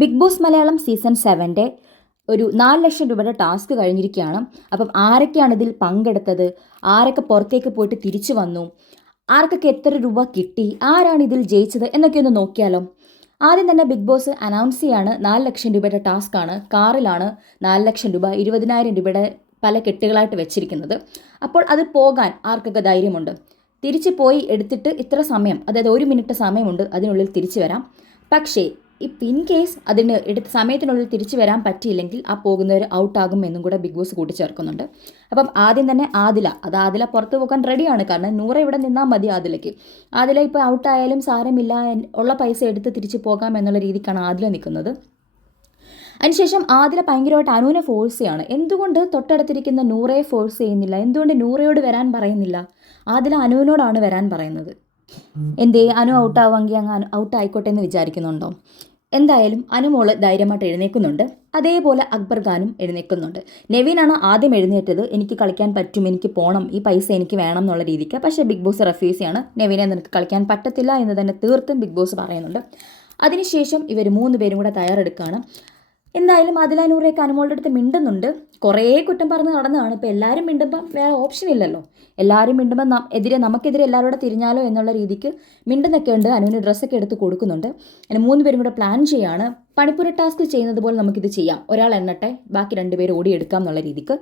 Big boss Malayalam season 7 ഒരു 4 ലക്ഷം രൂപയുടെ task കഴിഞ്ഞിരിക്കുകയാണ്. അപ്പം ആരൊക്കെയാണ് ഇതിൽ പങ്കെടുത്തത്, ആരൊക്കെ പുറത്തേക്ക് പോയിട്ട് തിരിച്ചു വന്നു, ആർക്കൊക്കെ എത്ര രൂപ കിട്ടി, ആരാണ് ഇതിൽ ജയിച്ചത് എന്നൊക്കെ ഒന്ന് നോക്കിയാലോ. ആദ്യം തന്നെ ബിഗ് ബോസ് അനൗൺസ് ചെയ്യാണ് 4 ലക്ഷം രൂപയുടെ ടാസ്ക്കാണ്. കാറിലാണ് 4 ലക്ഷം രൂപ 20,000 രൂപയുടെ പല കെട്ടുകളായിട്ട് വെച്ചിരിക്കുന്നത്. അപ്പോൾ അത് പോകാൻ ആർക്കൊക്കെ ധൈര്യമുണ്ട്? തിരിച്ചു പോയി എടുത്തിട്ട് ഇത്ര സമയം, അതായത് 1 മിനിറ്റ് സമയമുണ്ട്, അതിനുള്ളിൽ തിരിച്ചു വരാം. പക്ഷേ ഇൻ കേസ് അതിന് എടുത്ത സമയത്തിനുള്ളിൽ തിരിച്ചു വരാൻ പറ്റിയില്ലെങ്കിൽ ആ പോകുന്നവർ ഔട്ടാകും എന്നും കൂടെ ബിഗ് ബോസ് കൂട്ടിച്ചേർക്കുന്നുണ്ട്. അപ്പം ആദ്യം തന്നെ ആദില പുറത്തു പോകാൻ റെഡിയാണ്. കാരണം 100 ഇവിടെ നിന്നാൽ മതി ആദിലയ്ക്ക്. ആദില ഇപ്പോൾ ഔട്ടായാലും സാരമില്ല, ഉള്ള പൈസ എടുത്ത് തിരിച്ചു പോകാം എന്നുള്ള രീതിക്കാണ് ആദില നിൽക്കുന്നത്. അതിനുശേഷം ആദില ഭയങ്കരമായിട്ട് അനുവിനെ ഫോഴ്സ് ചെയ്യാണ്. എന്തുകൊണ്ട് തൊട്ടടുത്തിരിക്കുന്ന നൂറയെ ഫോഴ്സ് ചെയ്യുന്നില്ല? എന്തുകൊണ്ട് നൂറയോട് വരാൻ പറയുന്നില്ല? ആദില അനുവിനോടാണ് വരാൻ പറയുന്നത്. എന്തേ അനു ഔട്ടാവുമെങ്കിൽ അങ്ങ് ഔട്ട് ആയിക്കോട്ടെ എന്ന് വിചാരിക്കുന്നുണ്ടോ? എന്തായാലും അനുമോള് ധൈര്യമായിട്ട് എഴുന്നേൽക്കുന്നുണ്ട്. അതേപോലെ അക്ബർ ഖാനും എഴുന്നേൽക്കുന്നുണ്ട്. നെവിനാണ് ആദ്യം എഴുന്നേറ്റത്. എനിക്ക് കളിക്കാൻ പറ്റും, എനിക്ക് പോകണം, ഈ പൈസ എനിക്ക് വേണം എന്നുള്ള രീതിക്ക്. പക്ഷേ ബിഗ് ബോസ് റെഫ്യൂസ് ചെയ്യാണ്. നെവിനെ നിനക്ക് കളിക്കാൻ പറ്റത്തില്ല എന്ന് തന്നെ തീർത്തും ബിഗ് ബോസ് പറയുന്നുണ്ട്. അതിനുശേഷം ഇവർ 3 പേരും കൂടെ തയ്യാറെടുക്കുകയാണ്. എന്തായാലും ആദില നൂറയൊക്കെ അനുമോളുടെ അടുത്ത് മിണ്ടുന്നുണ്ട്. കുറേ കുറ്റം പറഞ്ഞ് നടന്നതാണ്. ഇപ്പോൾ എല്ലാവരും മിണ്ടുമ്പം വേറെ ഓപ്ഷൻ ഇല്ലല്ലോ. എല്ലാവരും മിണ്ടുമ്പം നമുക്കെതിരെ എല്ലാവരോടെ തിരിഞ്ഞാലോ എന്നുള്ള രീതിക്ക് മിണ്ടുന്നൊക്കെ ഉണ്ട്. അനുവിന് ഡ്രസ്സൊക്കെ എടുത്ത് കൊടുക്കുന്നുണ്ട്. അങ്ങനെ 3 പേരും കൂടെ പ്ലാൻ ചെയ്യാണ്. പണിപ്പുര ടാസ്ക് ചെയ്യുന്നത് പോലെ നമുക്കിത് ചെയ്യാം. ഒരാൾ എണ്ണട്ടെ, ബാക്കി 2 പേര് ഓടിയെടുക്കാം എന്നുള്ള രീതിക്ക്.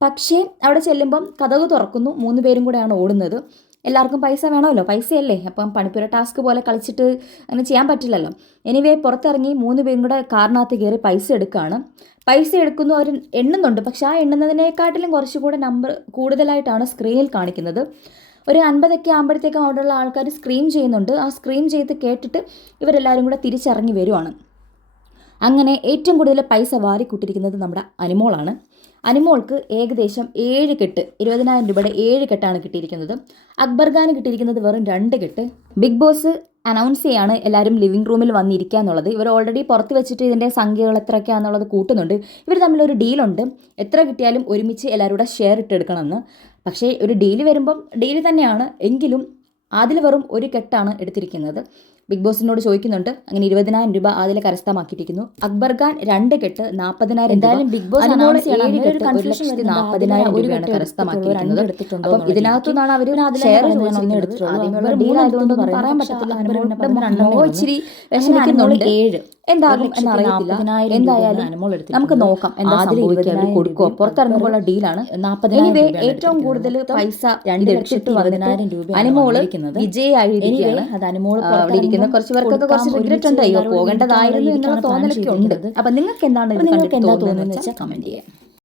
പക്ഷേ അവിടെ ചെല്ലുമ്പം കതക് തുറക്കുന്നു. 3 പേരും കൂടെയാണ് ഓടുന്നത്. എല്ലാവർക്കും പൈസ വേണമല്ലോ, പൈസയല്ലേ. അപ്പം പണിപ്പുര ടാസ്ക് പോലെ കളിച്ചിട്ട് അങ്ങനെ ചെയ്യാൻ പറ്റില്ലല്ലോ. എനിവേ പുറത്തിറങ്ങി 3 പേരും കൂടെ കാറിനകത്ത് കയറി പൈസ എടുക്കുകയാണ്. പൈസ എടുക്കുന്നു, അവർ എണ്ണുന്നുണ്ട്. പക്ഷെ ആ എണ്ണുന്നതിനെക്കാട്ടിലും കുറച്ചുകൂടെ നമ്പർ കൂടുതലായിട്ടാണ് സ്ക്രീനിൽ കാണിക്കുന്നത്. ഒരു 50 ആകുമ്പോഴത്തേക്കും അവിടെയുള്ള ആൾക്കാർ സ്ക്രീം ചെയ്യുന്നുണ്ട്. ആ സ്ക്രീം ചെയ്ത് കേട്ടിട്ട് ഇവരെല്ലാവരും കൂടെ തിരിച്ചിറങ്ങി വരുവാണ്. അങ്ങനെ ഏറ്റവും കൂടുതൽ പൈസ വാരിക്കൂട്ടിയിരിക്കുന്നത് നമ്മുടെ അനുമോളാണ്. അനുമോൾക്ക് ഏകദേശം 7 കെട്ട് 20,000 രൂപയുടെ 7 കെട്ടാണ് കിട്ടിയിരിക്കുന്നത്. അക്ബർ ഖാന് കിട്ടിയിരിക്കുന്നത് വെറും 2 കെട്ട്. ബിഗ് ബോസ് അനൗൺസ് ചെയ്യാണ് എല്ലാവരും ലിവിംഗ് റൂമിൽ വന്നിരിക്കുക എന്നുള്ളത്. ഇവർ ഓൾറെഡി പുറത്ത് വെച്ചിട്ട് ഇതിൻ്റെ സംഖ്യകൾ എത്രയൊക്കെയാണെന്നുള്ളത് കൂട്ടുന്നുണ്ട്. ഇവർ തമ്മിലൊരു ഡീലുണ്ട്. എത്ര കിട്ടിയാലും ഒരുമിച്ച് എല്ലാവരും കൂടെ ഷെയർ ഇട്ടെടുക്കണമെന്ന്. പക്ഷേ ഒരു ഡീല് വരുമ്പം ഡീല് തന്നെയാണ്, എങ്കിലും അതിൽ വെറും 1 കെട്ടാണ് എടുത്തിരിക്കുന്നത്. ബിഗ് ബോസിനോട് ചോദിക്കുന്നുണ്ട്. അങ്ങനെ 20,000 രൂപ അതിൽ കരസ്ഥമാക്കിയിരിക്കുന്നു. അക്ബർ ഖാൻ 2 കെട്ട് 40,000. എന്തായാലും ബിഗ് ബോസ് 1,40,000 രൂപയാണ് കരസ്ഥമാക്കിയിരിക്കുന്നത്. അപ്പം ഇതിനകത്തുനിന്നാണ് അവർ ഷെയർ പറയാൻ പറ്റത്തില്ല. ഇച്ചിരി വിഷമിക്കുന്നുണ്ട്. 7 എന്താകും എന്നറിയത്തില്ല. എന്തായാലും നമുക്ക് നോക്കാം എന്താ കൊടുക്കുമോ. പുറത്തിറങ്ങുമ്പോൾ ഡീലാണ്. 40,000 ഏറ്റവും കൂടുതൽ പൈസ എടുത്തിട്ട് 10,000 രൂപ അനുമോള് വിജയായിരിക്കുകയാണ്. അത് അനുമോള് കുറച്ച് പേർക്കൊക്കെ കുറച്ച് റിഗ്രറ്റ് ഉണ്ട്. പോകേണ്ടതായിരുന്നു എന്നുള്ള തോന്നലൊക്കെ ഉണ്ട്. അപ്പൊ നിങ്ങൾക്ക് എന്താണ് തോന്നുന്നത് വെച്ചാൽ കമന്റ് ചെയ്യാം.